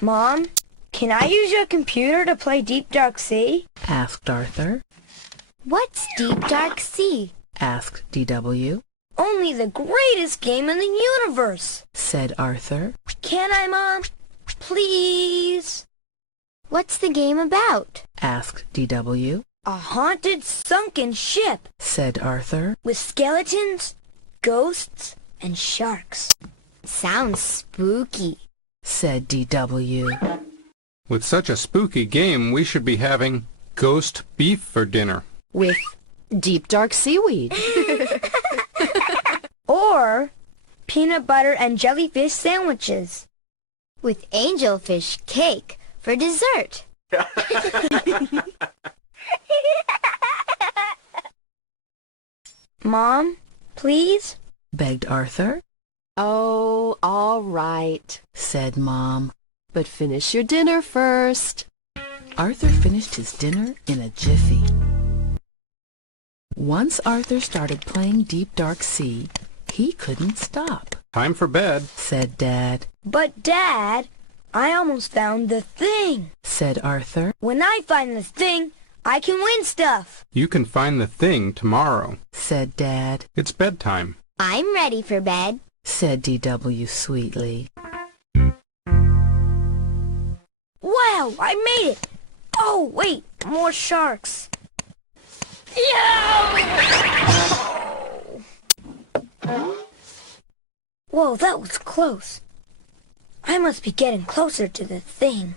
Mom, can I use your computer to play Deep Dark Sea? Asked Arthur. What's Deep Dark Sea? Asked DW. Only the greatest game in the universe, said Arthur. Can I, Mom? Please? What's the game about? Asked DW. A haunted sunken ship, said Arthur. with skeletons, ghosts, and sharks. Sounds spooky, said DW. With such a spooky game, we should be having ghost beef for dinner. With deep dark seaweed. Or peanut butter and jellyfish sandwiches. with angelfish cake for dessert. Mom, please? begged Arthur. Oh, all right, said Mom. but finish your dinner first. Arthur finished his dinner in a jiffy. Once Arthur started playing Deep Dark Sea, he couldn't stop. Time for bed, said Dad. But, Dad, I almost found the thing. Said Arthur. When I find the thing, I can win stuff. You can find the thing tomorrow, said Dad. It's bedtime. I'm ready for bed. Said DW sweetly. Wow, I made it. Oh, wait, more sharks. Yeah! Whoa, that was close. I must be getting closer to the thing.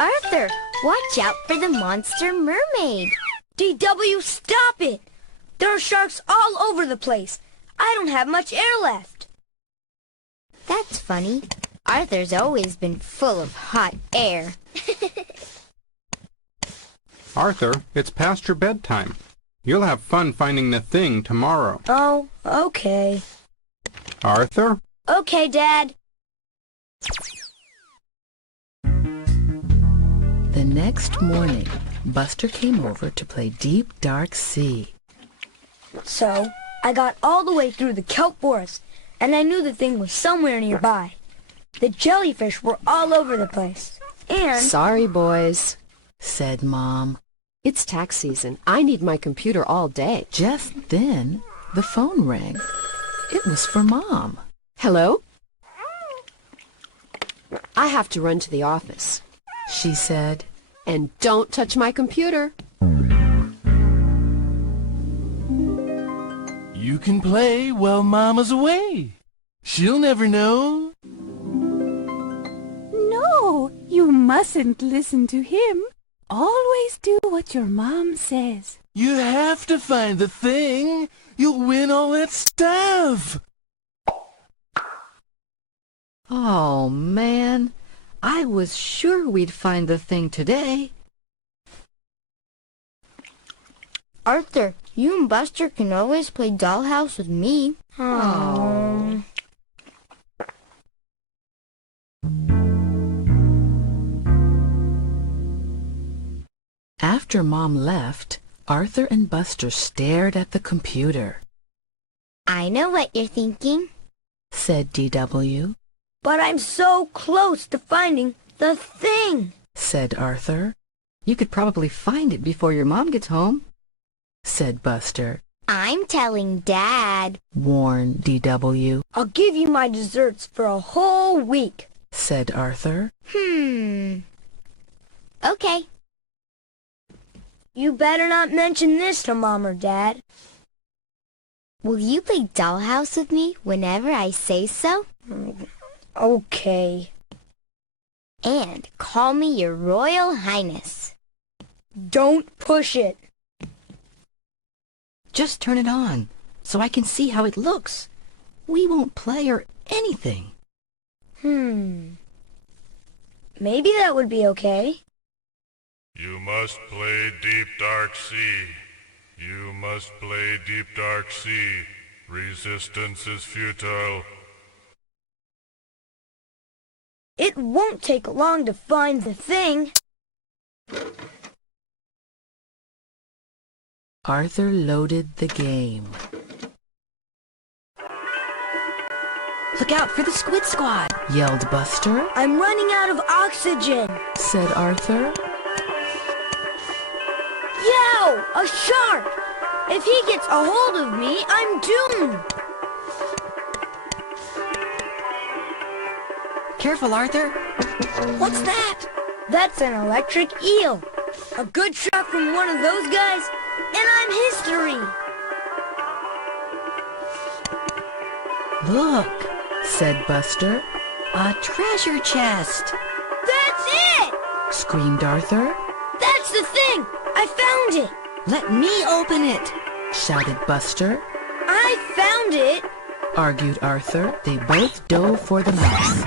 Arthur, watch out for the monster mermaid. DW, stop it! There are sharks all over the place. I don't have much air left. That's funny. Arthur's always been full of hot air. Arthur, it's past your bedtime. You'll have fun finding the thing tomorrow. Oh, okay. Arthur? Okay, Dad. The next morning, Buster came over to play Deep Dark Sea. So, I got all the way through the kelp forest, and I knew the thing was somewhere nearby. The jellyfish were all over the place. And... Sorry, boys. Said Mom. It's tax season. I need my computer all day. Just then, the phone rang. It was for Mom. Hello? I have to run to the office. She said. And don't touch my computer. You can play while Mama's away. She'll never know. No, you mustn't listen to him. Always do what your mom says. You have to find the thing. You'll win all that stuff. Oh, man. I was sure we'd find the thing today. Arthur, you and Buster can always play dollhouse with me. Oh. After Mom left, Arthur and Buster stared at the computer. I know what you're thinking. Said DW. But I'm so close to finding the thing. Said Arthur. You could probably find it before your mom gets home. Said Buster. I'm telling Dad. Warned DW. I'll give you my desserts for a whole week. Said Arthur. Okay. You better not mention this to Mom or Dad. Will you play dollhouse with me whenever I say so? Okay. And call me your Royal Highness. Don't push it. Just turn it on, so I can see how it looks. We won't play or anything. Maybe that would be okay. You must play Deep Dark Sea. You must play Deep Dark Sea. Resistance is futile. It won't take long to find the thing. Arthur loaded the game. Look out for the Squid Squad, yelled Buster, I'm running out of oxygen. said Arthur. Yo, a shark! If he gets a hold of me, I'm doomed. Careful, Arthur. What's that? That's an electric eel. A good shot from one of those guys, and I'm history. Look, Said Buster, a treasure chest. That's it! screamed Arthur, That's the thing! I found it! Let me open it. shouted Buster, I found it! argued Arthur. They both dove for the mouse.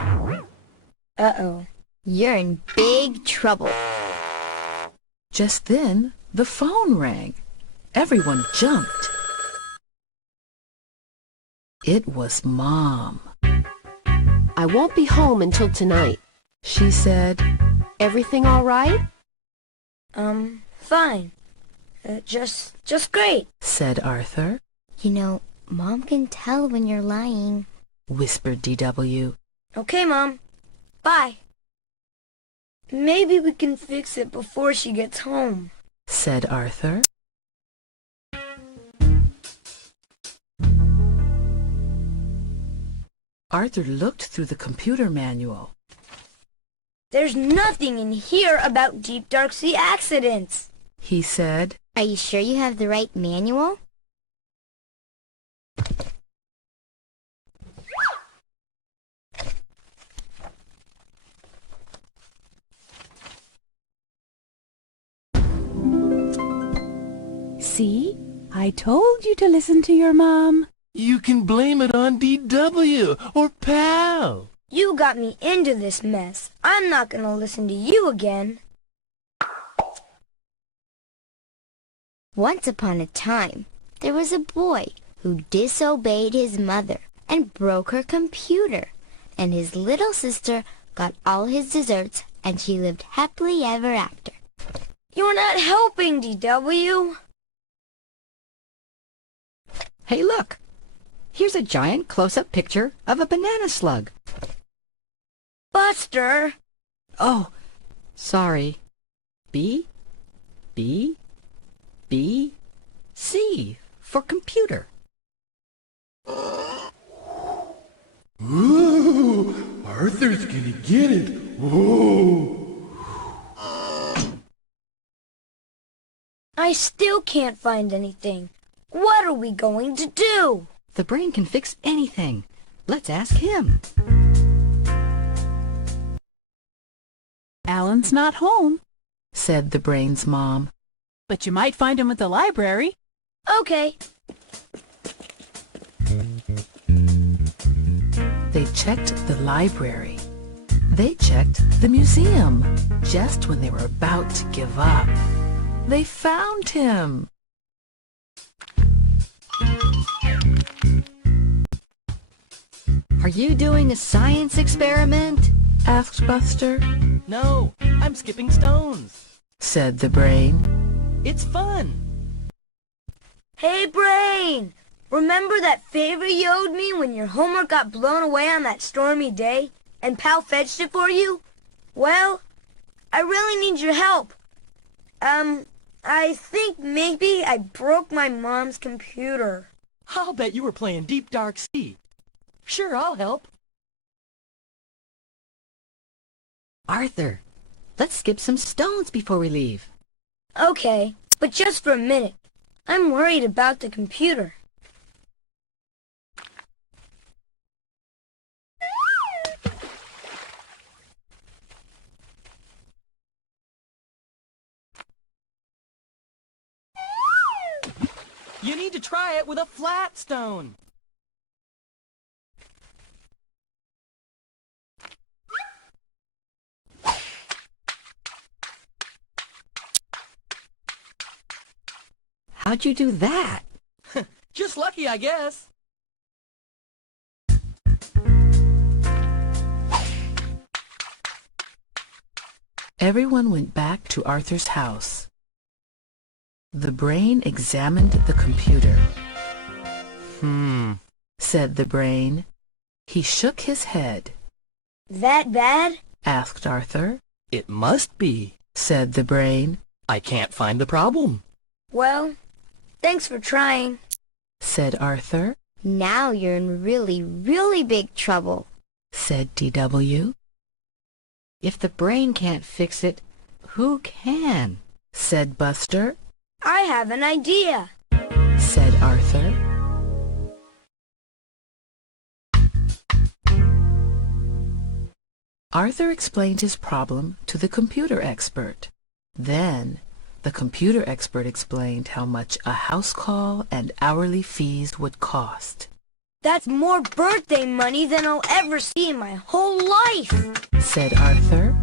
Uh-oh. You're in big trouble. Just then, the phone rang. Everyone jumped. It was Mom. I won't be home until tonight. She said, Everything all right? Fine. Just great. said Arthur, You know, Mom can tell when you're lying. whispered DW. Okay, Mom. Bye. Maybe we can fix it before she gets home. Said Arthur. Arthur looked through the computer manual. There's nothing in here about deep dark sea accidents. He said, Are you sure you have the right manual? See? I told you to listen to your mom. You can blame it on DW or Pal. You got me into this mess. I'm not gonna listen to you again. Once upon a time, there was a boy who disobeyed his mother and broke her computer. And his little sister got all his desserts and she lived happily ever after. You're not helping, DW. Hey, look. Here's a giant close-up picture of a banana slug. Buster! Oh, sorry. B, B, B, C for computer. Ooh, Arthur's gonna get it. Whoa. I still can't find anything. What are we going to do? The brain can fix anything. Let's ask him. Alan's not home, said the brain's mom. but you might find him at the library. Okay. They checked the library. They checked the museum. Just when they were about to give up, they found him. Are you doing a science experiment? Asked Buster. No, I'm skipping stones. Said the brain. It's fun. Hey, Brain! Remember that favor you owed me when your homework got blown away on that stormy day and Pal fetched it for you? Well, I really need your help. I think maybe I broke my mom's computer. I'll bet you were playing Deep Dark Sea. Sure, I'll help. Arthur, let's skip some stones before we leave. Okay, but just for a minute. I'm worried about the computer. You need to try it with a flat stone. How'd you do that? Just lucky, I guess. Everyone went back to Arthur's house. The brain examined the computer. Hmm. Said the brain. He shook his head. That bad? Asked Arthur. It must be, Said the brain. I can't find the problem. Well, thanks for trying. Said Arthur. Now you're in really, really big trouble. Said DW. If the brain can't fix it, who can? Said Buster. I have an idea. Said Arthur. Arthur explained his problem to the computer expert. Then, the computer expert explained how much a house call and hourly fees would cost. That's more birthday money than I'll ever see in my whole life, Said Arthur.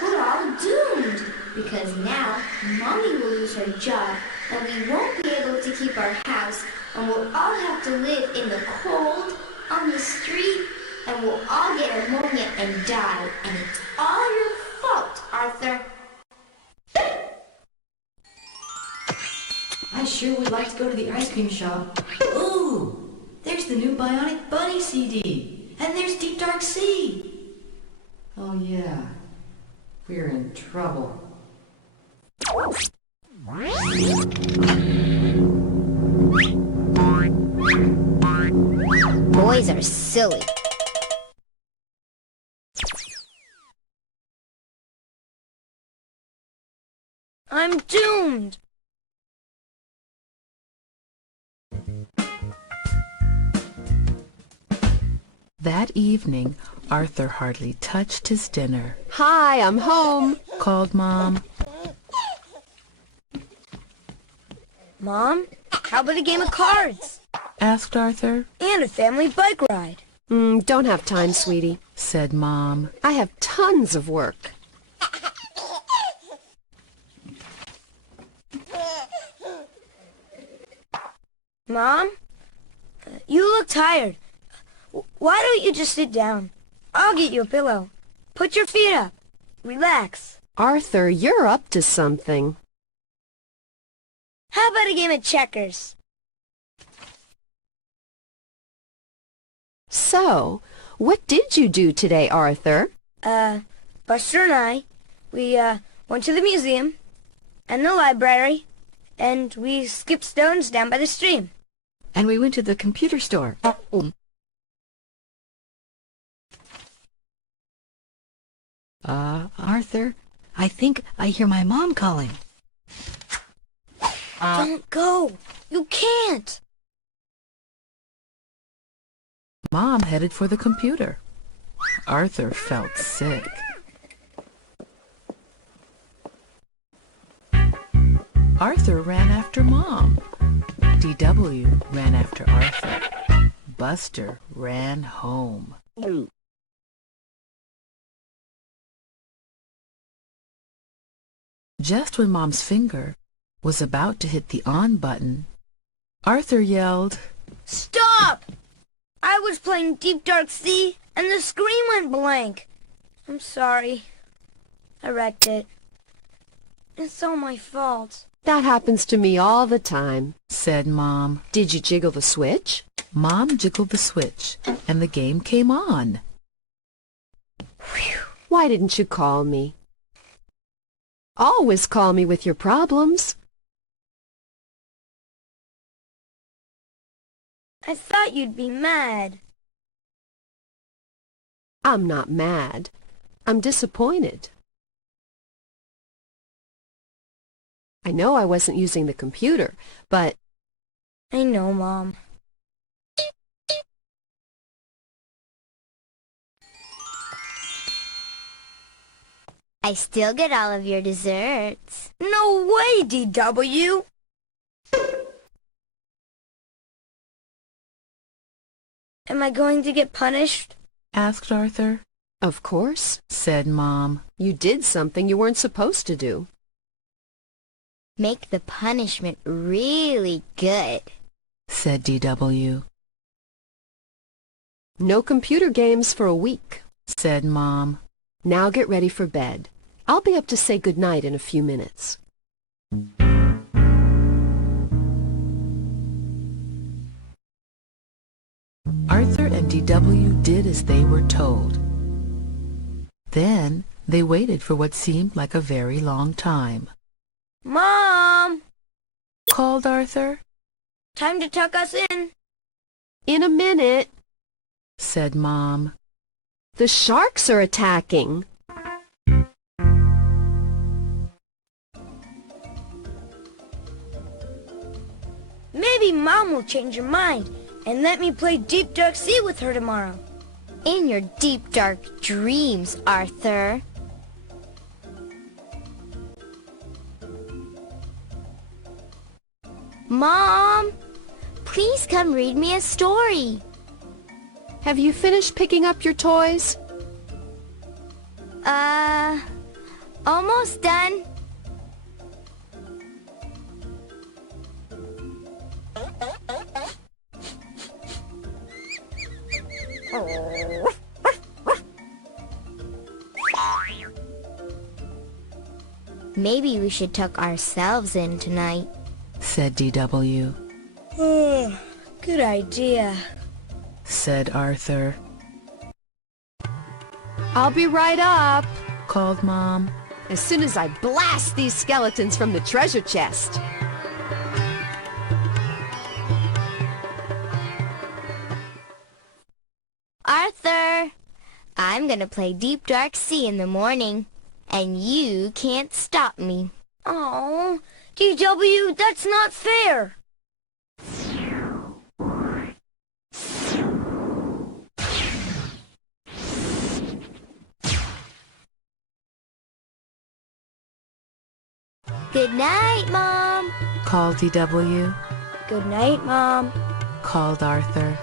We're all doomed, because now Mommy will lose her job, and we won't be able to keep our house, and we'll all have to live in the cold, on the street, and we'll all get pneumonia and die, and it's all your fault, Arthur. I sure would like to go to the ice cream shop. Ooh, there's the new Bionic Bunny CD. And there's Deep Dark Sea. Oh yeah, we're in trouble. Boys are silly. I'm doomed. That evening, Arthur hardly touched his dinner. Hi, I'm home. Called Mom. Mom, how about a game of cards? Asked Arthur. And a family bike ride. Don't have time, sweetie. Said Mom. I have tons of work. Mom, you look tired. Why don't you just sit down? I'll get you a pillow. Put your feet up. Relax. Arthur, you're up to something. How about a game of checkers? So, what did you do today, Arthur? Buster and we went to the museum and the library, and we skipped stones down by the stream. And we went to the computer store. Arthur, I think I hear my mom calling. Don't go. You can't. Mom headed for the computer. Arthur felt sick. Arthur ran after Mom. DW ran after Arthur. Buster ran home. Just when Mom's finger was about to hit the on button, Arthur yelled, Stop! I was playing Deep Dark Sea, and the screen went blank. I'm sorry. I wrecked it. It's all my fault. That happens to me all the time. Said Mom. Did you jiggle the switch? Mom jiggled the switch, and the game came on. Whew. Why didn't you call me? Always call me with your problems. I thought you'd be mad. I'm not mad. I'm disappointed. I know I wasn't using the computer, but... I know, Mom. I still get all of your desserts. No way, DW! Am I going to get punished? Asked Arthur. Of course, Said Mom. you did something you weren't supposed to do. Make the punishment really good. Said DW. No computer games for a week. Said Mom. Now get ready for bed. I'll be up to say goodnight in a few minutes. Arthur and D.W. did as they were told. Then they waited for what seemed like a very long time. Mom! Called Arthur. Time to tuck us in. In a minute. Said Mom. The sharks are attacking. Maybe Mom will change her mind and let me play Deep Dark Sea with her tomorrow. In your deep, dark dreams, Arthur. Mom, please come read me a story. Have you finished picking up your toys? Almost done. Maybe we should tuck ourselves in tonight, said D.W. Good idea, said Arthur. I'll be right up, called Mom. as soon as I blast these skeletons from the treasure chest. Arthur, I'm gonna play Deep Dark Sea in the morning, and you can't stop me. Oh, DW, that's not fair. Good night, Mom. Called D.W. Good night, Mom. Called Arthur.